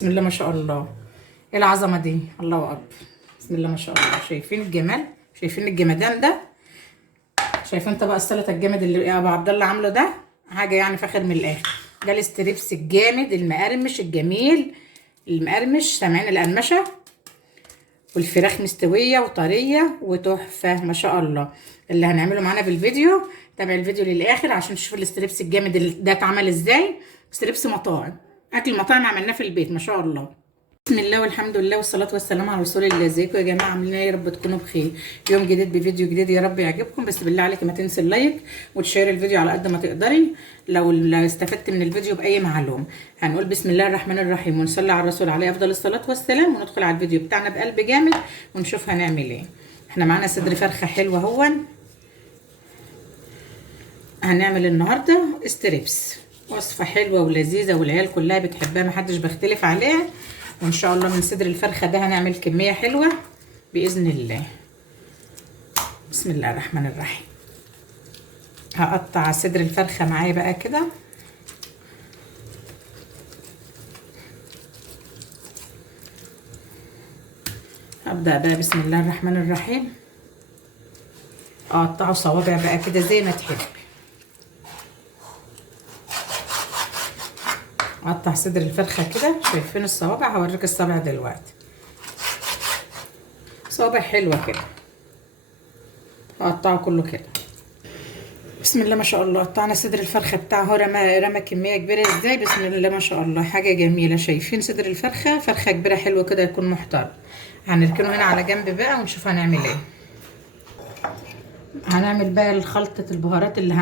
بسم الله ما شاء الله. ايه العظمه دي؟ الله اكبر. بسم الله ما شاء الله. شايفين الجمال؟ شايفين الجمدان ده؟ شايفين طبق السلطه الجامد اللي ابو عبد الله عامله ده؟ حاجه يعني فاخر من الاخر. ده الاستريبس الجامد المقرمش الجميل المقرمش، سامعين القرمشه؟ والفراخ مستويه وطريه وتحفه ما شاء الله. اللي هنعمله معانا في الفيديو، تابع الفيديو للاخر عشان تشوفوا الاستريبس الجامد ده اتعمل ازاي. استريبس مطاعم، اكل مطاعم عملناه في البيت ما شاء الله. بسم الله والحمد لله والصلاة والسلام على رسول الله. ازيكم يا جماعة؟ عاملين ايه؟ يا رب تكونوا بخير. يوم جديد بفيديو جديد، يا رب يعجبكم. بس بالله عليك ما تنسي اللايك وتشير الفيديو على قد ما تقدري لو استفدت من الفيديو بأي معلومة. هنقول بسم الله الرحمن الرحيم ونصلي على الرسول عليه أفضل الصلاة والسلام، وندخل على الفيديو بتاعنا بقلب جامد ونشوف هنعمل ايه. احنا معانا صدر فرخة حلوة هون. هنعمل النهاردة استريبس، وصفة حلوة ولذيذة والعيال كلها بتحبها، محدش بيختلف عليها. وان شاء الله من صدر الفرخة ده هنعمل كمية حلوة بإذن الله. بسم الله الرحمن الرحيم. هقطع صدر الفرخة معايا بقى كده. هبدأ بقى بسم الله الرحمن الرحيم اقطعه صوابع بقى كده زي ما تحب. اقطع صدر الفرخة كده، شايفين الصوابع؟ هوريك الصوابع دلوقتي. صوابع حلوة كده، هقطعه كله كده. بسم الله ما شاء الله. قطعنا صدر الفرخه بتاعه، رمى كميه كبيره ازاي. بسم الله ما شاء الله، حاجه جميله. شايفين صدر الفرخه؟ فرخه كبيره حلوه كده، يكون محترم. هنركنه هنا على جنب بقى ونشوف هنعمل ايه. هنعمل بقى خلطه البهارات اللي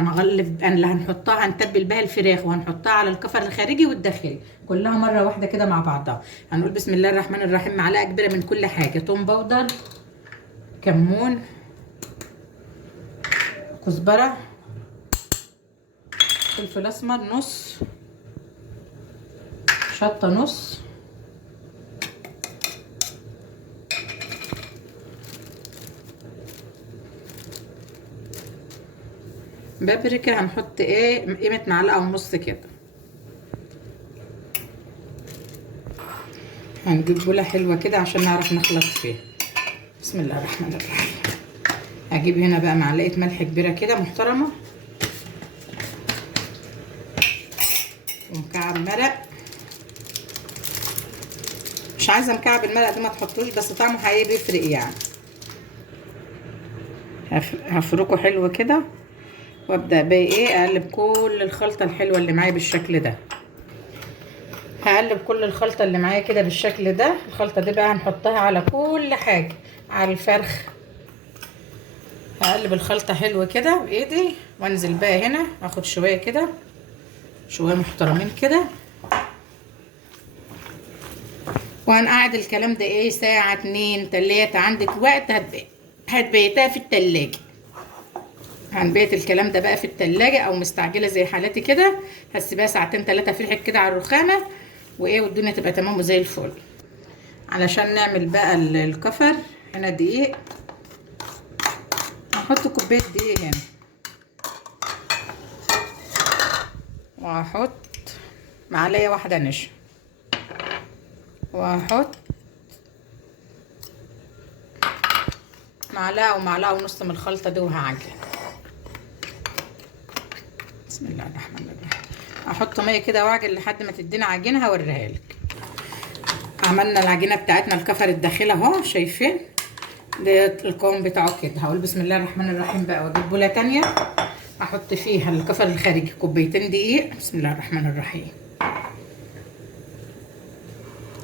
اللي هنحطها، هنتبل بها الفراخ وهنحطها على الكفر الخارجي والداخلي كلها مره واحده كده مع بعضها. هنقول بسم الله الرحمن الرحيم. معلقه كبيره من كل حاجه: توم باودر، كمون، كزبره، فلفل اسمر نص، شطه نص، بابريكا هنحط ايه قيمه معلقه ونص كده. هنجيب بوله حلوه كده عشان نعرف نخلط فيها. بسم الله الرحمن الرحيم. هجيب هنا بقى معلقه ملح كبيره كده محترمه، ومكعب مرق. مش عايزه مكعب المرق ده ما تحطوش، بس طعمه حقيقي بيفرق يعني. هفركه حلو كده، وابدا بقى ايه اقلب كل الخلطه الحلوه اللي معايا بالشكل ده. هقلب كل الخلطه اللي معايا كده بالشكل ده. الخلطه دي بقى هنحطها على كل حاجه، على الفرخ. هقلب الخلطه حلوه كده بايدي، وانزل بقى هنا اخد شويه كده، شويه محترمين كده. وهنقعد الكلام ده ايه ساعه 2 3. عندك وقت هتبيتها في التلاجة. هنبيت الكلام ده بقى في التلاجة، او مستعجله زي حالتي كده هسيبها ساعتين 3 في الحك كده على الرخامه، وايه والدنيا تبقى تمام وزي الفل. علشان نعمل بقى الكفر، هنا دقيق. هحط كوبايه دقيق هنا، وهحط معلقه واحده نشا، وهحط معلقه ومعلقه ونص من الخلطه دي، وهعجن. بسم الله الرحمن الرحيم. احط ميه كده واعجن لحد ما تدينا عجينه، هوريها لك. عملنا العجينه بتاعتنا الكفر الداخلي اهو، شايفين ده القوام بتاعه كده. هقول بسم الله الرحمن الرحيم بقى، واجيب بوله تانية احط فيها الكفر الخارجي، كوبايتين دقيق. بسم الله الرحمن الرحيم.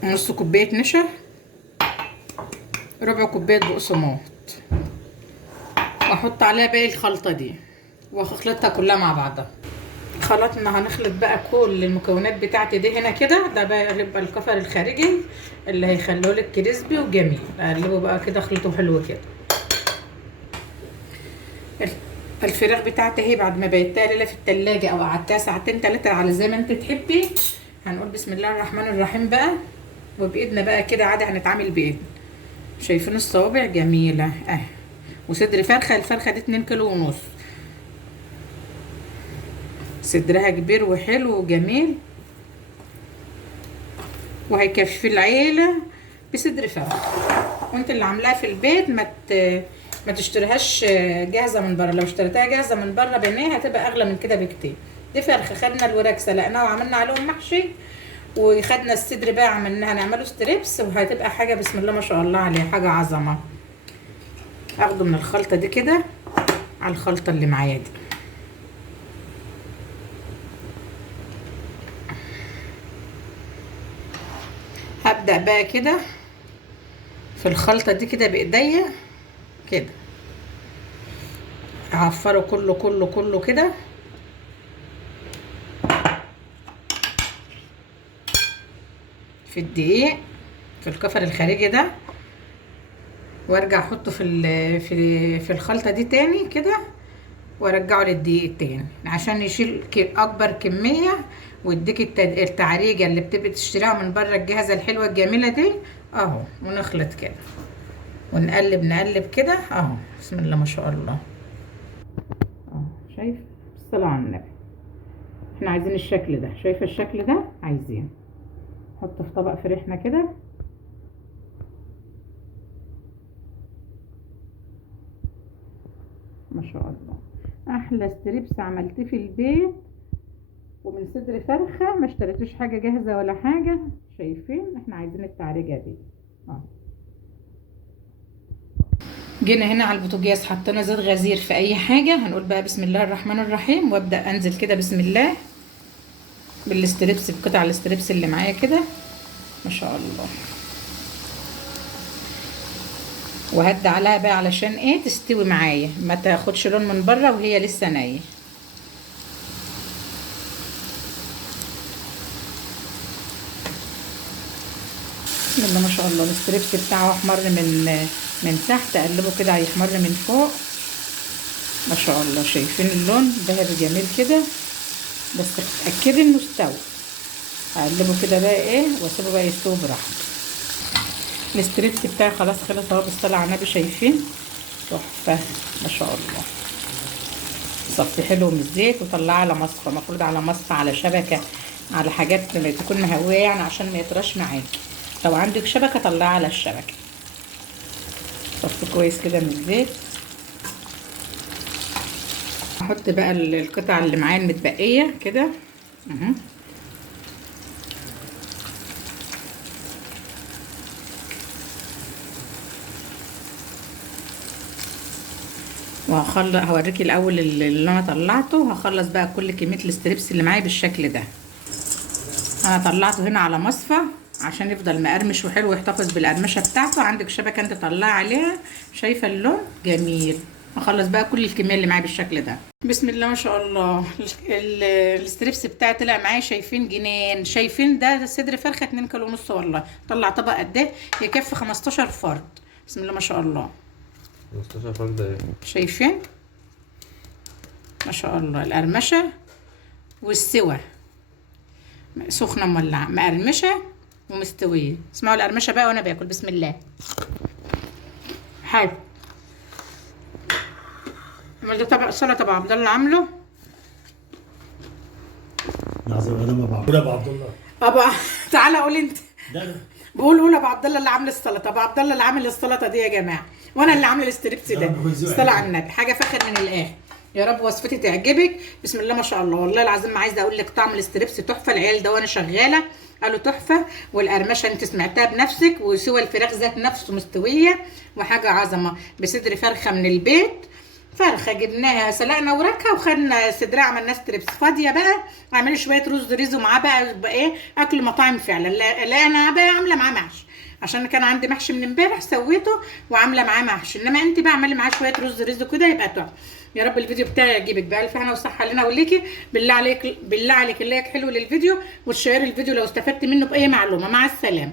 نص كوبايه نشا، ربع كوبايه بقسماط، واحط عليها باقي الخلطه دي واخلطها كلها مع بعضها. خلطنا. هنخلط بقى كل المكونات بتاعتي دي هنا كده. ده بقى يبقى الكفر الخارجي اللي هيخلوه لك كريسبي وجميل. اقلبه بقى كده، اخلطه حلو كده. الفراخ بتاعتي اهي بعد ما بيتها ليله في التلاجة او قعدتها ساعتين 3 على زي ما انت تحبي. هنقول بسم الله الرحمن الرحيم بقى، وبايدنا بقى كده عادي هنتعامل بايدنا. شايفين الصوابع جميله اهي. وصدر فرخه، الفرخه دي 2 كيلو ونص. صدرها كبير وحلو وجميل، وهيكفي العيله بصدر فراخ. وانت اللي عاملاها في البيت ما تشتريهاش جاهزه من بره. لو اشتريتها جاهزه من بره بنيه هتبقى اغلى من كده بكتير. دي فرخه خدنا الوراك سلقناه وعملنا عليهم محشي، وخدنا الصدر بقى عملناها نعمله ستريبس، وهتبقى حاجه بسم الله ما شاء الله عليها، حاجه عظمه. اخده من الخلطه دي كده على الخلطه اللي معايا دي. هبدأ بقى كده في الخلطة دي كده بإيديا كده، اعفره كله كله كله كده. في الدقيق في الكفر الخارجي ده، وارجع احطه في الخلطة دي تاني كده، وارجعه للدقيق التاني عشان يشيل اكبر كمية، ويديك التعريجة اللي بتبقي تشتريها من بره الجاهزة الحلوة الجميلة دي اهو. ونخلط كده ونقلب نقلب كده اهو. بسم الله ما شاء الله اهو. شايف؟ الصلاة على النبي. احنا عايزين الشكل ده، شايفه الشكل ده؟ عايزين نحطه في طبق فريحنا كده. ما شاء الله، احلى ستريبس عملتيه في البيت ومن صدر فرخه، ما اشتريتوش حاجه جاهزه ولا حاجه. شايفين؟ احنا عايزين التعريجه دي جينا هنا على البوتاجاز، حطينا زيت غزير في اي حاجه. هنقول بقى بسم الله الرحمن الرحيم، وابدا انزل كده بسم الله بالستريبس، بقطع الستريبس اللي معايا كده ما شاء الله. وهدي عليها بقى علشان ايه؟ تستوي معايا، ما تاخدش لون من بره وهي لسه نيه. بسم الله ما شاء الله. الستريبس بتاعه احمر من تحت، اقلبه كده هيحمر من فوق ما شاء الله. شايفين اللون ذهبي جميل كده؟ بس اتاكدي انه استوى. هقلبه كده بقى ايه، واسيبه بقى يستوي براحته. الستريبس بتاعي خلاص خلص اهو، بالصلاه على النبي. شايفين؟ تحفه ما شاء الله. صفي حلو من الزيت وطلعه على مصفى، المفروض على مصفى، على شبكه، على حاجات تكون مهويه يعني عشان ما يطرش معاكي. لو عندك شبكه طلعها على الشبكه. صفي كويس كده من الزيت. احط بقى القطع اللي معايا المتبقيه كده اهو. وهخلص هوريكي الاول اللي انا طلعته. هخلص بقى كل كميه الستريبس اللي معايا بالشكل ده. انا طلعته هنا على مصفى عشان يفضل مقرمش وحلو ويحتفظ بالقرمشه بتاعته. عندك شبكه انت طلعي عليها. شايفه اللون جميل. هخلص بقى كل الكميه اللي معايا بالشكل ده. بسم الله ما شاء الله. الستريبس بتاعي طلع معايا. شايفين جنين؟ شايفين ده صدر فرخه 2 كيلو ونص والله. طلع طبق قد ايه؟ يكفي 15 فرد. بسم الله ما شاء الله. 15 فرد ايه؟ شايفين ما شاء الله القرمشه والسوى، سخنه مولعه مقرمشه ومستويه. اسمعوا القرمشه بقى وانا باكل. بسم الله. حلو. امال ده طبق سلطه ابو عبد الله عامله. لحظه انا ابو عبد الله. تعالى قول انت. ده قول ابو عبد الله اللي عامل السلطه. ابو عبد الله اللي عامل السلطه دي يا جماعه، وانا اللي عامله الستريبس ده. الصلاه على النبي، حاجه فاخر من الاخر. يا رب وصفتي تعجبك. بسم الله ما شاء الله. والله العظيم ما عايزه اقول لك طعم الستريبس تحفه. العيال ده وانا شغاله قالوا تحفه، والقرمشه انت سمعتها بنفسك، وسوى الفراخ ذات نفسه مستويه، وحاجه عظمه. بصدر فرخه من البيت، فرخه جبناها سلقنا وراكها وخدنا صدرها عملنا ستريبس. فاضيه بقى اعملي شويه رز ريزو معاه بقى ايه، اكل مطاعم فعلا. لا انا بقى عامله معاه محشي، عشان كان عندي محشي من امبارح سويته وعامله معاه محشي. انما انت بقى اعملي معاه شويه رز ريزو كده يبقى تحفه. يا رب الفيديو بتاعي يعجبك. بألف هنا وصحه لنا وليكي. بالله عليك بالله عليك اللايك حلو للفيديو، وتشيري الفيديو لو استفدت منه باي معلومه. مع السلامه.